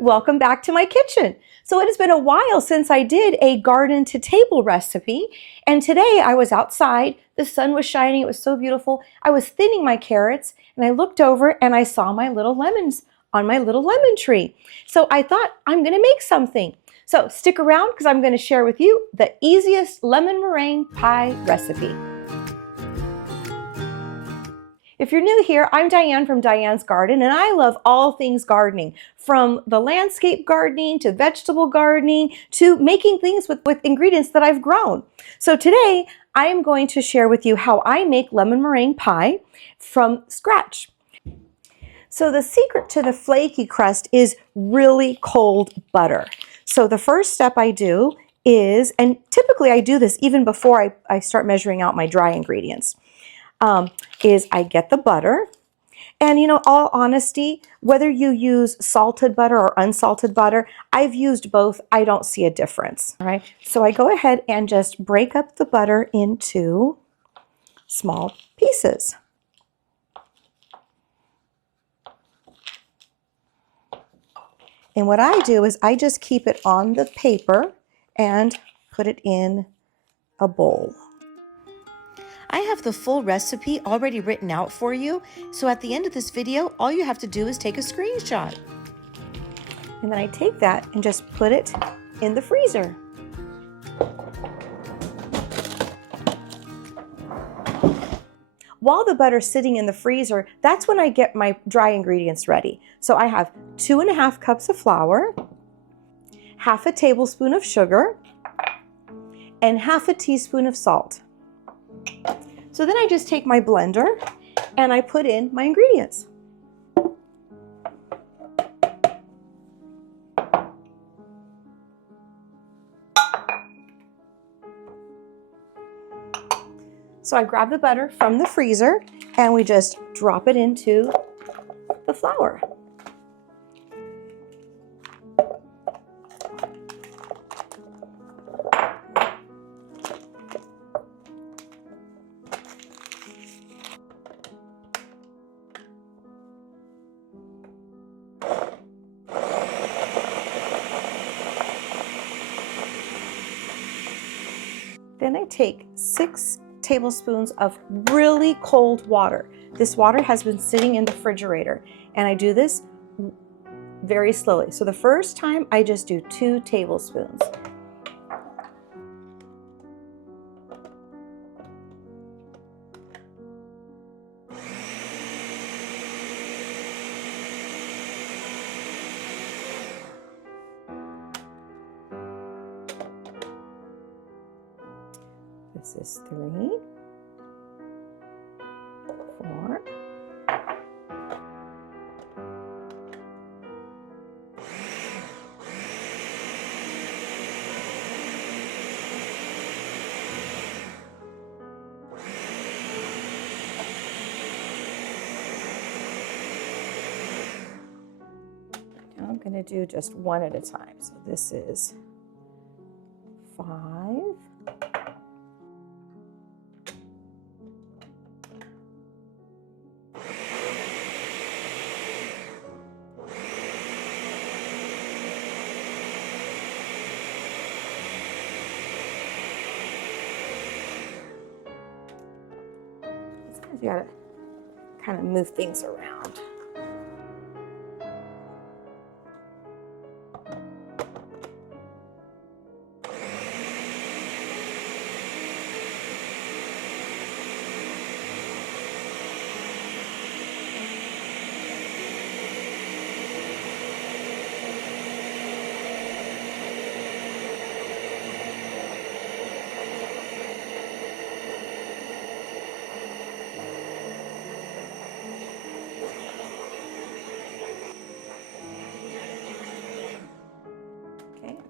Welcome back to my kitchen. So it has been a while since I did a garden to table recipe, and today I was outside, the sun was shining, it was so beautiful. I was thinning my carrots and I looked over and I saw my little lemons on my little lemon tree. So I thought, I'm gonna make something. So stick around because I'm gonna share with you the easiest lemon meringue pie recipe. If you're new here, I'm Diane from Diane's Garden, and I love all things gardening, from the landscape gardening to vegetable gardening to making things with ingredients that I've grown. So today, I am going to share with you how I make lemon meringue pie from scratch. So the secret to the flaky crust is really cold butter. So the first step I do is, and typically I do this even before I start measuring out my dry ingredients, is I get the butter, and all honesty, whether you use salted butter or unsalted butter, I've used both, I don't see a difference. All right, so I go ahead and just break up the butter into small pieces. And what I do is I just keep it on the paper and put it in a bowl. I have the full recipe already written out for you, so at the end of this video, all you have to do is take a screenshot. And then I take that and just put it in the freezer. While the butter's sitting in the freezer, that's when I get my dry ingredients ready. So I have 2½ cups of flour, ½ a tablespoon of sugar, and ½ teaspoon of salt. So then I just take my blender and I put in my ingredients. So I grab the butter from the freezer and we just drop it into the flour. Then I take 6 tablespoons of really cold water. This water has been sitting in the refrigerator, and I do this very slowly. So the first time I just do 2 tablespoons. This is 3, 4, 5. I'm going to do just one at a time. So this is 5. You gotta kind of move things around.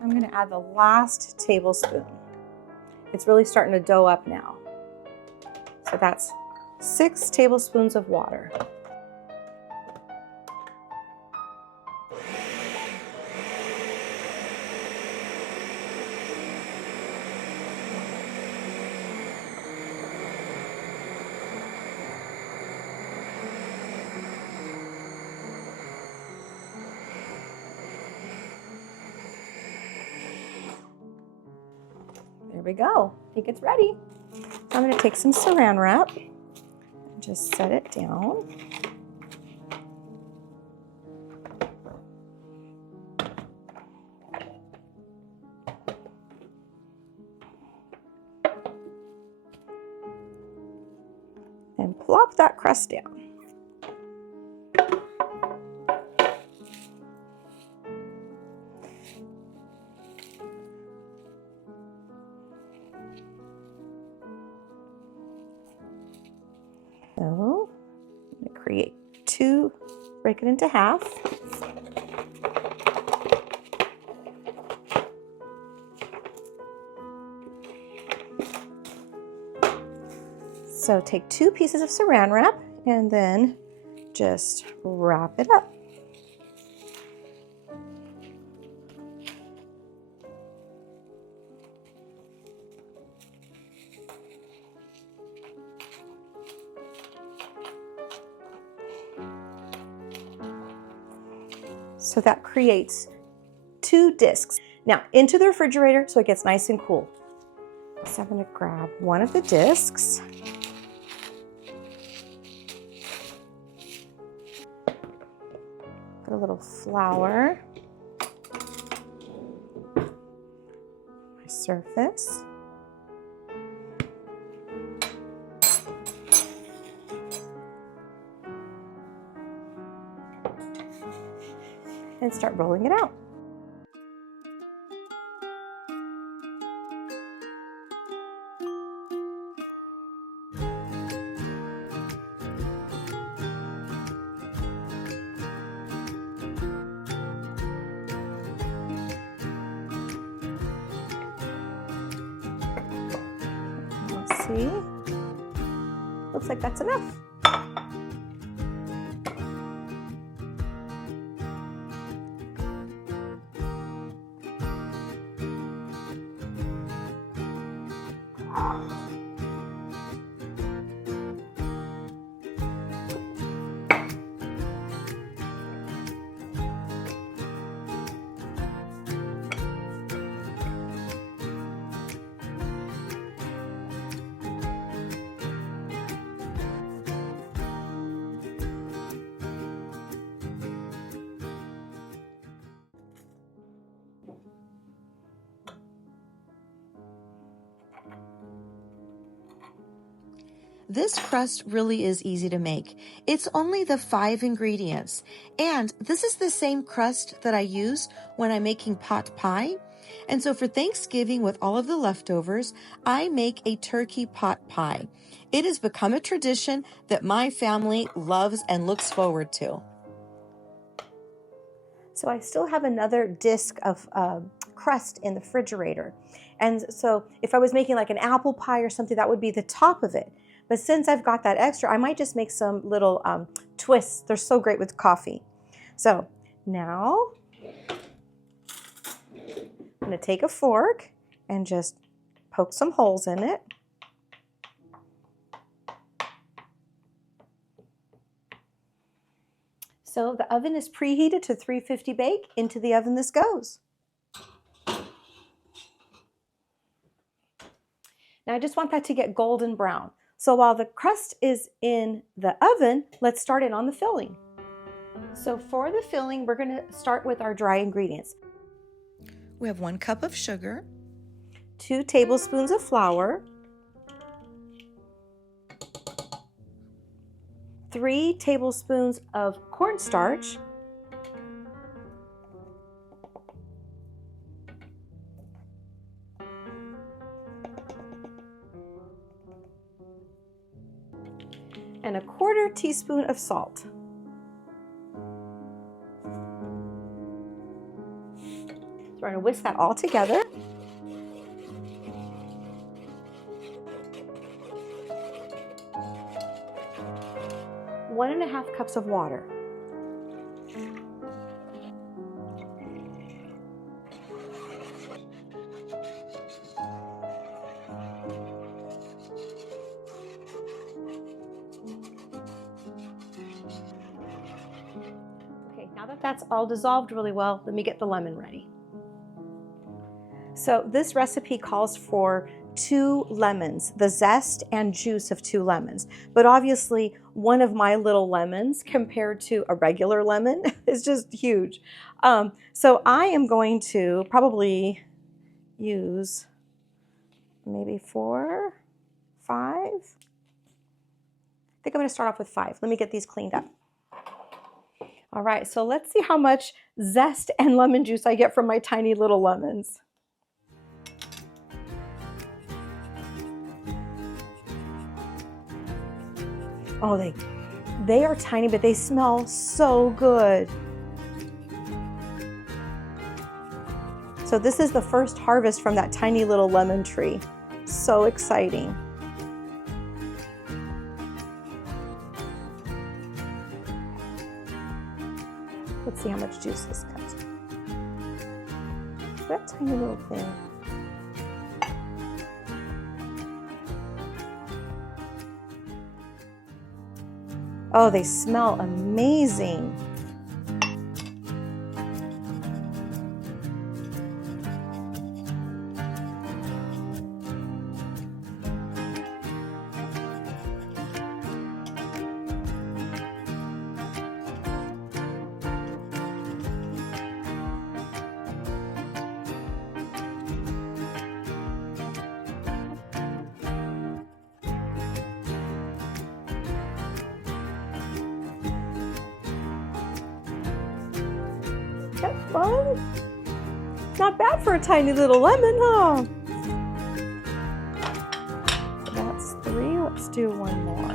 I'm going to add the last tablespoon. It's really starting to dough up now. So that's 6 tablespoons of water. There we go. I think it's ready. I'm going to take some saran wrap and just set it down. And plop that crust down. So I'm going to create two, break it into half. So take 2 pieces of saran wrap and then just wrap it up. So that creates 2 discs. Now into the refrigerator so it gets nice and cool. So I'm going to grab one of the discs. Put a little flour on my surface. And start rolling it out. Let's see. Looks like that's enough. This crust really is easy to make. It's only the 5 ingredients. And this is the same crust that I use when I'm making pot pie. And so for Thanksgiving with all of the leftovers, I make a turkey pot pie. It has become a tradition that my family loves and looks forward to. So I still have another disc of crust in the refrigerator. And so if I was making like an apple pie or something, that would be the top of it. But since I've got that extra, I might just make some little twists. They're so great with coffee. So now I'm going to take a fork and just poke some holes in it. So the oven is preheated to 350 bake. Into the oven this goes. Now I just want that to get golden brown. So while the crust is in the oven, let's start it on the filling. So for the filling, we're going to start with our dry ingredients. We have 1 cup of sugar, 2 tablespoons of flour, 3 tablespoons of cornstarch, and a 1/4 teaspoon of salt. So we're going to whisk that all together. One and a half cups of water. Okay, now that that's all dissolved really well, let me get the lemon ready. So this recipe calls for 2 lemons, the zest and juice of 2 lemons. But obviously, one of my little lemons compared to a regular lemon is just huge. So I am going to probably use maybe 4, 5. I think I'm going to start off with 5. Let me get these cleaned up. All right, so let's see how much zest and lemon juice I get from my tiny little lemons. Oh, they are tiny, but they smell so good. So this is the first harvest from that tiny little lemon tree. So exciting. Let's see how much juice this cuts. That tiny little thing. Oh, they smell amazing. That's fun. Not bad for a tiny little lemon, huh? So that's 3. Let's do 1 more.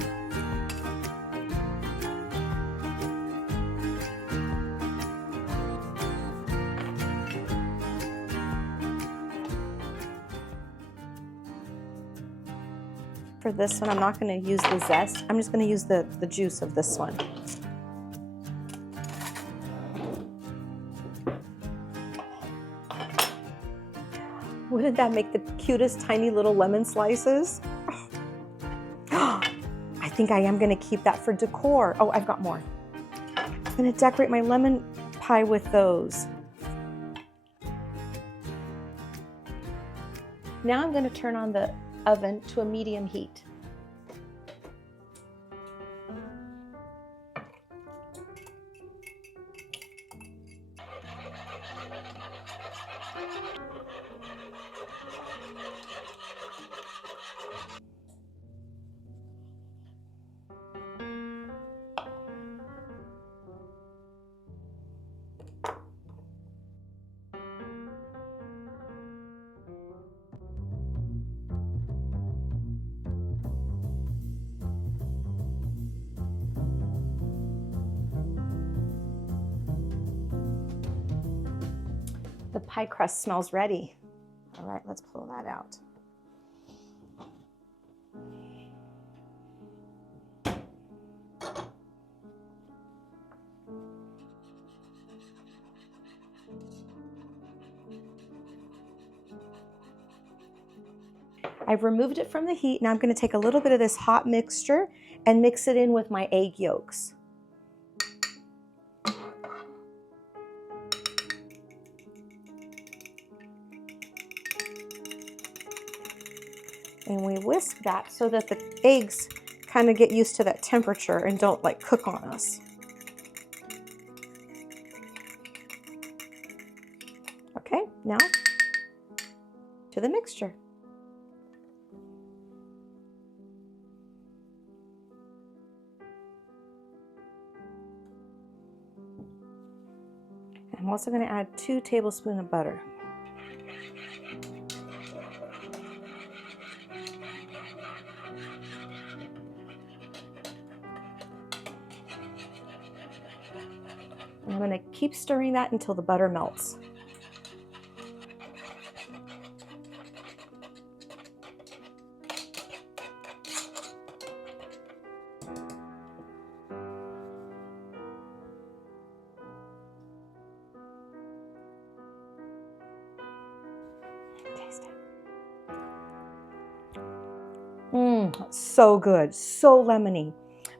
For this one, I'm not going to use the zest. I'm just going to use the juice of this one. Wouldn't that make the cutest tiny little lemon slices? Oh, I think I am going to keep that for decor. Oh, I've got more. I'm going to decorate my lemon pie with those. Now I'm going to turn on the oven to a medium heat. The pie crust smells ready. All right, let's pull that out. I've removed it from the heat. Now I'm going to take a little bit of this hot mixture and mix it in with my egg yolks. And we whisk that so that the eggs kind of get used to that temperature and don't like cook on us. Okay, now to the mixture. I'm also going to add 2 tablespoons of butter. And I'm going to keep stirring that until the butter melts. Taste it. So good, so lemony.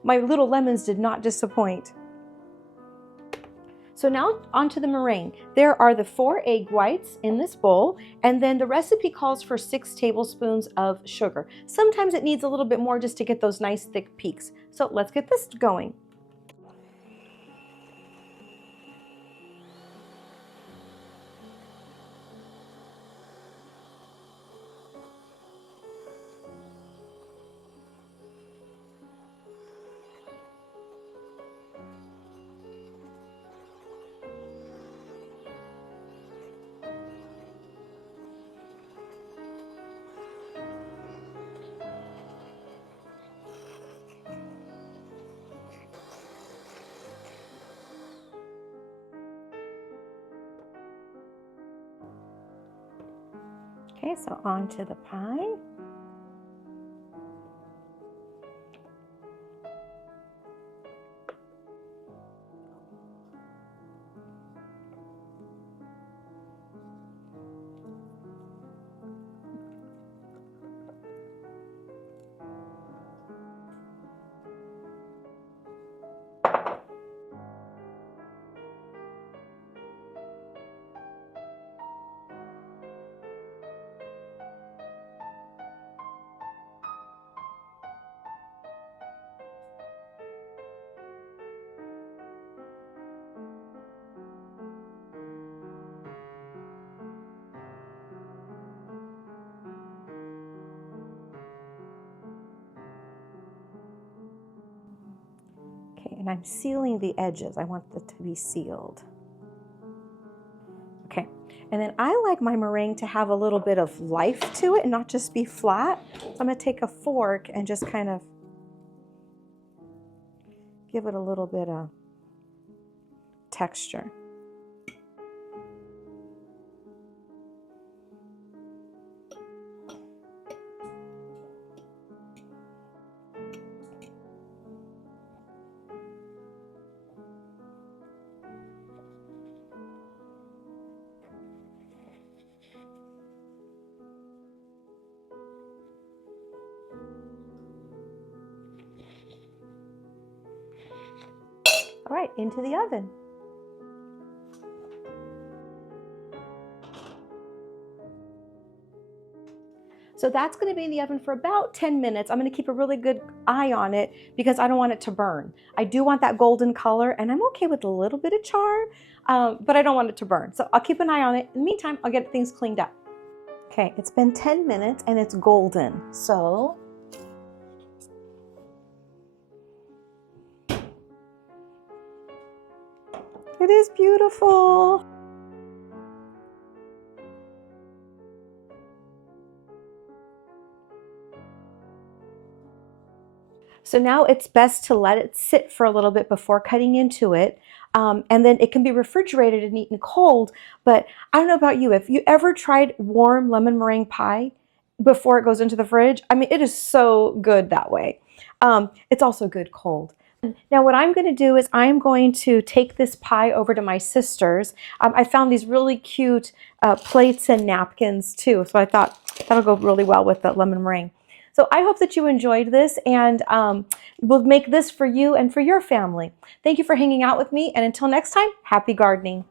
My little lemons did not disappoint. So So now onto the meringue. There are the 4 egg whites in this bowl, and then the recipe calls for 6 tablespoons of sugar. Sometimes it needs a little bit more just to get those nice thick peaks. So let's get this going. Okay, so onto the pie. Okay, and I'm sealing the edges. I want it to be sealed. Okay, and then I like my meringue to have a little bit of life to it and not just be flat. So I'm gonna take a fork and just kind of give it a little bit of texture. All right, into the oven. So that's going to be in the oven for about 10 minutes. I'm going to keep a really good eye on it because I don't want it to burn. I do want that golden color, and I'm okay with a little bit of char, but I don't want it to burn. So I'll keep an eye on it. In the meantime, I'll get things cleaned up. Okay, it's been 10 minutes and it's golden. So it is beautiful. So now it's best to let it sit for a little bit before cutting into it. And then it can be refrigerated and eaten cold. But I don't know about you, if you ever tried warm lemon meringue pie before it goes into the fridge, I mean, it is so good that way. It's also good cold. Now what I'm going to do is I'm going to take this pie over to my sister's. I found these really cute plates and napkins too, so I thought that'll go really well with the lemon meringue. So I hope that you enjoyed this, and we'll make this for you and for your family. Thank you for hanging out with me, and until next time, happy gardening.